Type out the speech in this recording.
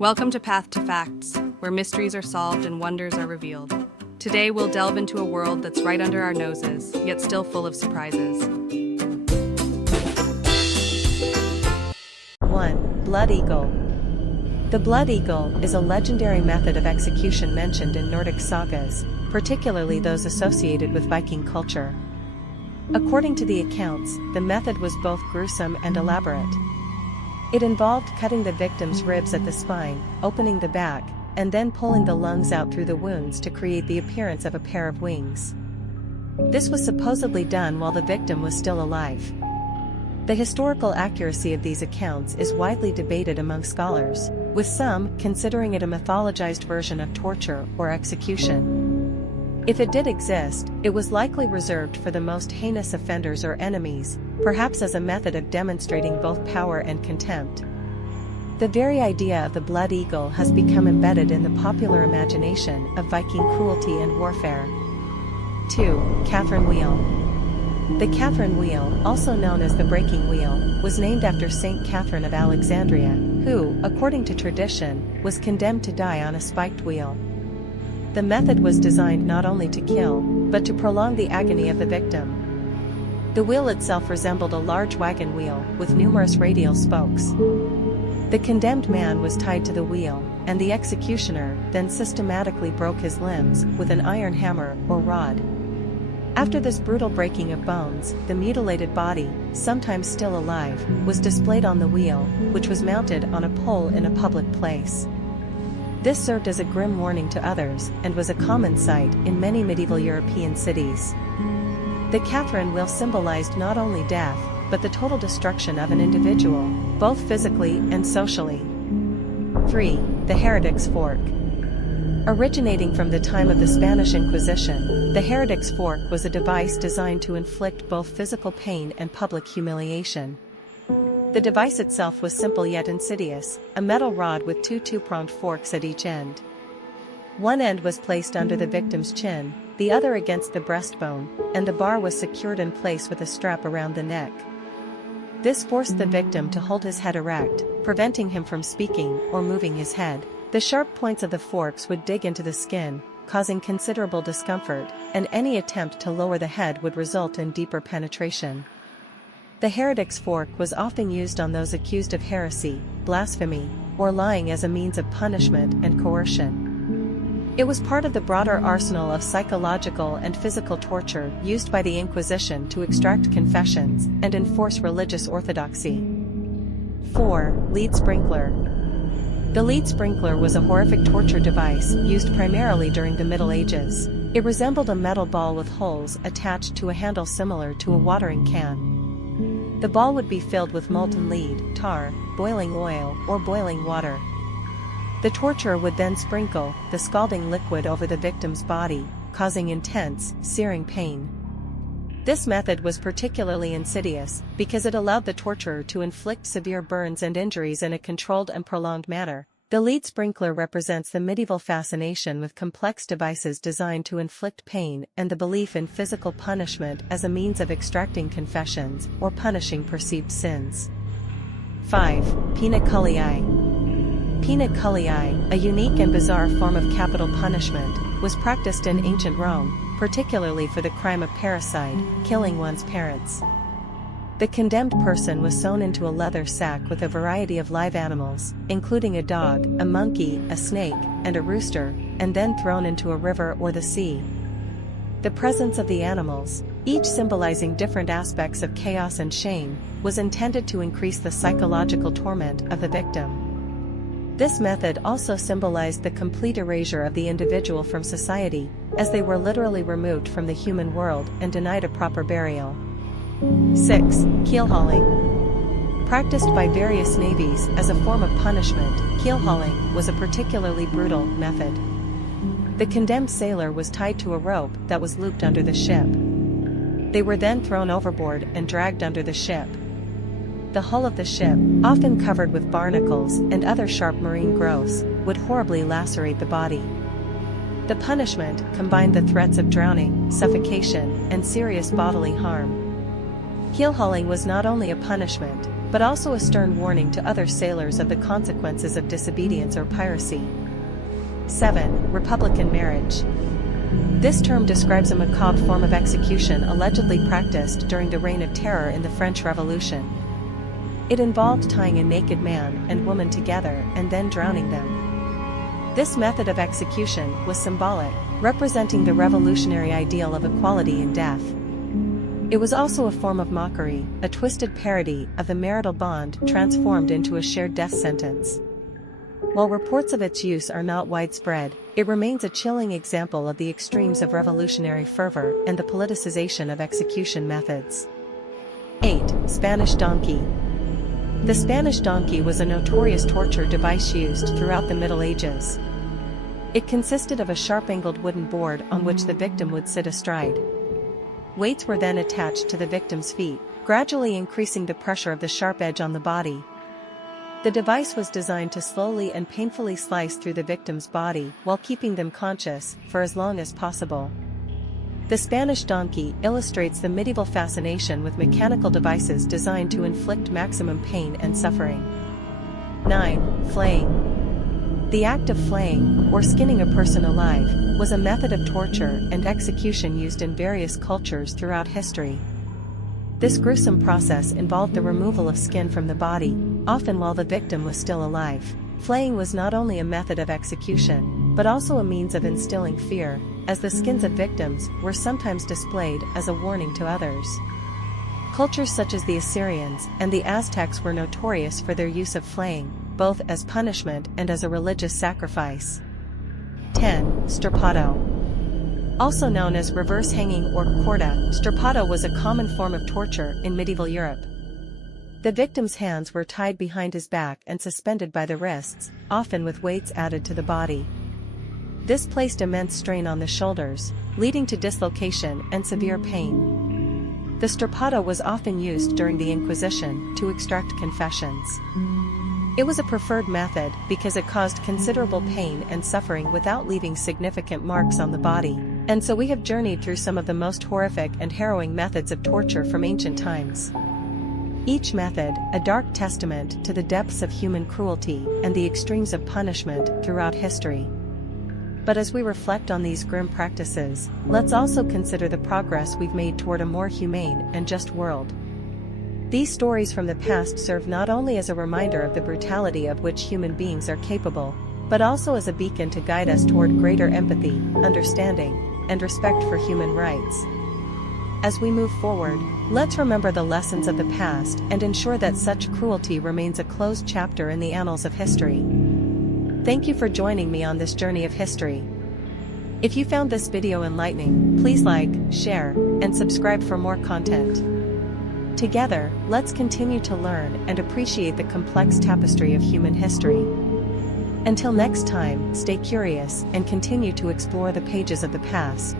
Welcome to Path to Facts, where mysteries are solved and wonders are revealed. Today we'll delve into a world that's right under our noses, yet still full of surprises. 1. Blood Eagle. The blood eagle is a legendary method of execution mentioned in Nordic sagas, particularly those associated with Viking culture. According to the accounts, the method was both gruesome and elaborate. It involved cutting the victim's ribs at the spine, opening the back, and then pulling the lungs out through the wounds to create the appearance of a pair of wings. This was supposedly done while the victim was still alive. The historical accuracy of these accounts is widely debated among scholars, with some considering it a mythologized version of torture or execution. If it did exist, it was likely reserved for the most heinous offenders or enemies, perhaps as a method of demonstrating both power and contempt. The very idea of the blood eagle has become embedded in the popular imagination of Viking cruelty and warfare. 2. Catherine Wheel. The Catherine Wheel, also known as the Breaking Wheel, was named after Saint Catherine of Alexandria, who, according to tradition, was condemned to die on a spiked wheel. The method was designed not only to kill, but to prolong the agony of the victim. The wheel itself resembled a large wagon wheel, with numerous radial spokes. The condemned man was tied to the wheel, and the executioner then systematically broke his limbs with an iron hammer or rod. After this brutal breaking of bones, the mutilated body, sometimes still alive, was displayed on the wheel, which was mounted on a pole in a public place. This served as a grim warning to others, and was a common sight in many medieval European cities. The Catherine wheel symbolized not only death, but the total destruction of an individual, both physically and socially. 3. The Heretics Fork. Originating from the time of the Spanish Inquisition, the Heretics Fork was a device designed to inflict both physical pain and public humiliation. The device itself was simple yet insidious, a metal rod with two-pronged forks at each end. One end was placed under the victim's chin, the other against the breastbone, and the bar was secured in place with a strap around the neck. This forced the victim to hold his head erect, preventing him from speaking or moving his head. The sharp points of the forks would dig into the skin, causing considerable discomfort, and any attempt to lower the head would result in deeper penetration. The Heretics Fork was often used on those accused of heresy, blasphemy, or lying as a means of punishment and coercion. It was part of the broader arsenal of psychological and physical torture used by the Inquisition to extract confessions and enforce religious orthodoxy. 4. Lead Sprinkler. The lead sprinkler was a horrific torture device used primarily during the Middle Ages. It resembled a metal ball with holes attached to a handle similar to a watering can. The ball would be filled with molten lead, tar, boiling oil, or boiling water. The torturer would then sprinkle the scalding liquid over the victim's body, causing intense, searing pain. This method was particularly insidious because it allowed the torturer to inflict severe burns and injuries in a controlled and prolonged manner. The lead sprinkler represents the medieval fascination with complex devices designed to inflict pain and the belief in physical punishment as a means of extracting confessions or punishing perceived sins. 5. Picoli. Picoli, a unique and bizarre form of capital punishment, was practiced in ancient Rome, particularly for the crime of parricide, killing one's parents. The condemned person was sewn into a leather sack with a variety of live animals, including a dog, a monkey, a snake, and a rooster, and then thrown into a river or the sea. The presence of the animals, each symbolizing different aspects of chaos and shame, was intended to increase the psychological torment of the victim. This method also symbolized the complete erasure of the individual from society, as they were literally removed from the human world and denied a proper burial. 6. Keel hauling. Practiced by various navies as a form of punishment, keel hauling was a particularly brutal method. The condemned sailor was tied to a rope that was looped under the ship. They were then thrown overboard and dragged under the ship. The hull of the ship, often covered with barnacles and other sharp marine growths, would horribly lacerate the body. The punishment combined the threats of drowning, suffocation, and serious bodily harm. Keel hauling was not only a punishment, but also a stern warning to other sailors of the consequences of disobedience or piracy. 7. Republican marriage. This term describes a macabre form of execution allegedly practiced during the Reign of Terror in the French Revolution. It involved tying a naked man and woman together and then drowning them. This method of execution was symbolic, representing the revolutionary ideal of equality in death. It was also a form of mockery, a twisted parody of the marital bond transformed into a shared death sentence. While reports of its use are not widespread, it remains a chilling example of the extremes of revolutionary fervor and the politicization of execution methods. 8. Spanish donkey. The Spanish donkey was a notorious torture device used throughout the Middle Ages. It consisted of a sharp-angled wooden board on which the victim would sit astride. Weights were then attached to the victim's feet, gradually increasing the pressure of the sharp edge on the body. The device was designed to slowly and painfully slice through the victim's body while keeping them conscious for as long as possible. The Spanish donkey illustrates the medieval fascination with mechanical devices designed to inflict maximum pain and suffering. 9. Flaying. The act of flaying, or skinning a person alive, was a method of torture and execution used in various cultures throughout history. This gruesome process involved the removal of skin from the body, often while the victim was still alive. Flaying was not only a method of execution, but also a means of instilling fear, as the skins of victims were sometimes displayed as a warning to others. Cultures such as the Assyrians and the Aztecs were notorious for their use of flaying, both as punishment and as a religious sacrifice. 10. Strappado. Also known as reverse hanging or corda, strappado was a common form of torture in medieval Europe. The victim's hands were tied behind his back and suspended by the wrists, often with weights added to the body. This placed immense strain on the shoulders, leading to dislocation and severe pain. The strappado was often used during the Inquisition to extract confessions. It was a preferred method because it caused considerable pain and suffering without leaving significant marks on the body, and so we have journeyed through some of the most horrific and harrowing methods of torture from ancient times. Each method, a dark testament to the depths of human cruelty and the extremes of punishment throughout history. But as we reflect on these grim practices, let's also consider the progress we've made toward a more humane and just world. These stories from the past serve not only as a reminder of the brutality of which human beings are capable, but also as a beacon to guide us toward greater empathy, understanding, and respect for human rights. As we move forward, let's remember the lessons of the past and ensure that such cruelty remains a closed chapter in the annals of history. Thank you for joining me on this journey of history. If you found this video enlightening, please like, share, and subscribe for more content. Together, let's continue to learn and appreciate the complex tapestry of human history. Until next time, stay curious and continue to explore the pages of the past.